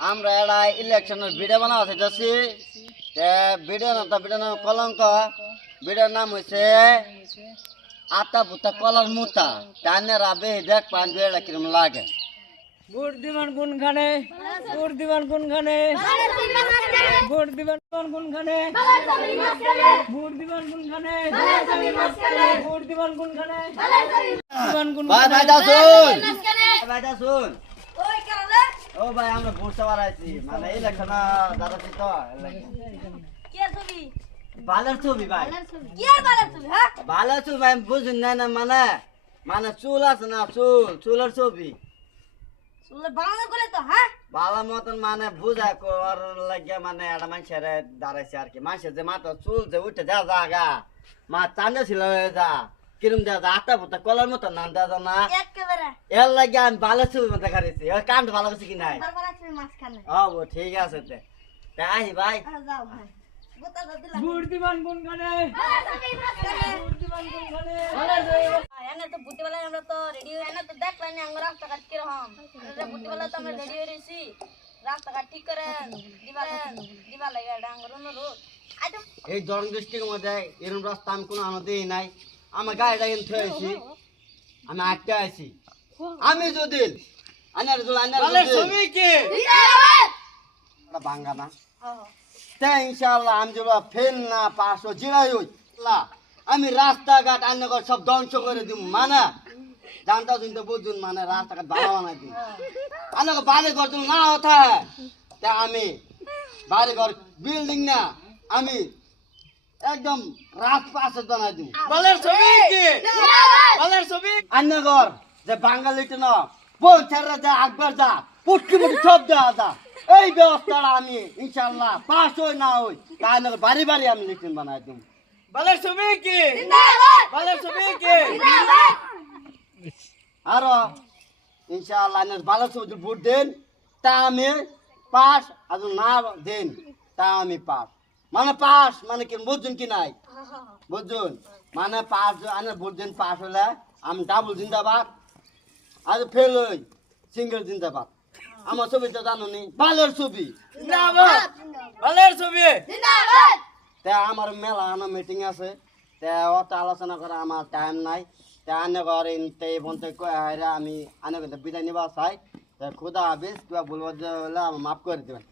আমরা এটা ইলেকশনের ভিডিও বানাও চাইতেছি ভিডিও নাম কলঙ্ক ভিডিওর নাম হয়েছে আতা পুতা কলার মুতা টানে রাবে দেখ পান ভিডিওটা কিরম লাগে ভোট দিবেন কোনখানে ভোট দিবেন কোনখানে ভোট দিবেন কোনখানে ভোট দিবেন কোনখানে ভোট দিবেন কোনখানে ভাই ভাইটা শুন ভাইটা শুন ও ভাই আমরা ভোট সবার আইছি মানে ইলেকশন দাঁড়াচ্ছি তো বালার ছবি ভাই বালার ছবি ভাই বুঝুন না না মানে মানে চুল আছে না চুলের ছবি বালা মতন মানে বুঝা কর লাগে মানে একটা মানুষের দাঁড়াইছে আর কি মানুষের যে মাথা চুল যে উঠে যা জাগা মা চান্দা ছিল যা কিরম যা আটা ফুটা কলার মতো নাম দাদা না এর লাগে আমি ভালো ছবি মতো খাইছি কান্ড ভালো করছি কি নাই ও ঠিক আছে তাই ভাই ভোট দিবেন কোনখানে ভোট দিবেন কোনখানে এনে তো বুটিবেলা আমরা তো রেডি হই না তো দেখলেন আমরা রাস্তাঘাট কি রকম বুটিবেলা তো আমরা রেডি হইছি রাস্তাঘাট ঠিক করে দিবা লাগে ডাঙ্গর অনুরোধ এই দরং ডিস্ট্রিক্টের মধ্যে এরকম রাস্তা আমি কোনো আনন্দেই নাই আমার গাড়িটা কিন্তু আইছি আমি আটকে আইছি আমি যদি আনার ছবি কি ভাঙ্গা না তাই ইনশাআল্লাহ আমি যদি ফেল না পাস ও জিরাই হই আমি রাস্তাঘাট আন্নগর সব ধ্বংস করে দিব মানে জানতা শুনতে বুঝুন মানে রাস্তাঘাট ভালো বানাই দিব আন্নগর বাড়ি ঘর না হতা তা আমি বাড়ি ঘর বিল্ডিং না আমি একদম রাজপাশে বানাই দিব বলের ছবি কি বলের ছবি আন্নগর যে বাঙালিতে না বল ছেড়ে যা আকবর যা পুটকি পুটকি সব দেওয়া যা এই ব্যবস্থাটা আমি ইনশাআল্লাহ পাস হই না হই তাই না বাড়ি বাড়ি আমি লিখিন বানাই দিব বলের ছবি কি বলের ছবি কি আর ইনশাআল্লাহ ভালো ছবি ভোট দেন তা আমি পাস আর না দেন তা আমি পাস মানে কি বুঝুন কি নাই বুঝুন মানে পাস আনে ভোট দেন পাস হলে আমি ডাবল জিন্দাবাদ আর ফেল হই সিঙ্গেল জিন্দাবাদ আমার ছবি তো জানো নি বালের ছবি জিন্দাবাদ বলের ছবি তা আমার মেলা আনা মিটিং আছে তা অত আলোচনা করা আমার টাইম নাই তা আনে ঘরে বলতে আমি আনে বিদায় নিবা চাই তা খুদা হাফিজ কিবা বলবো হলে আমার মাফ করে দেবেন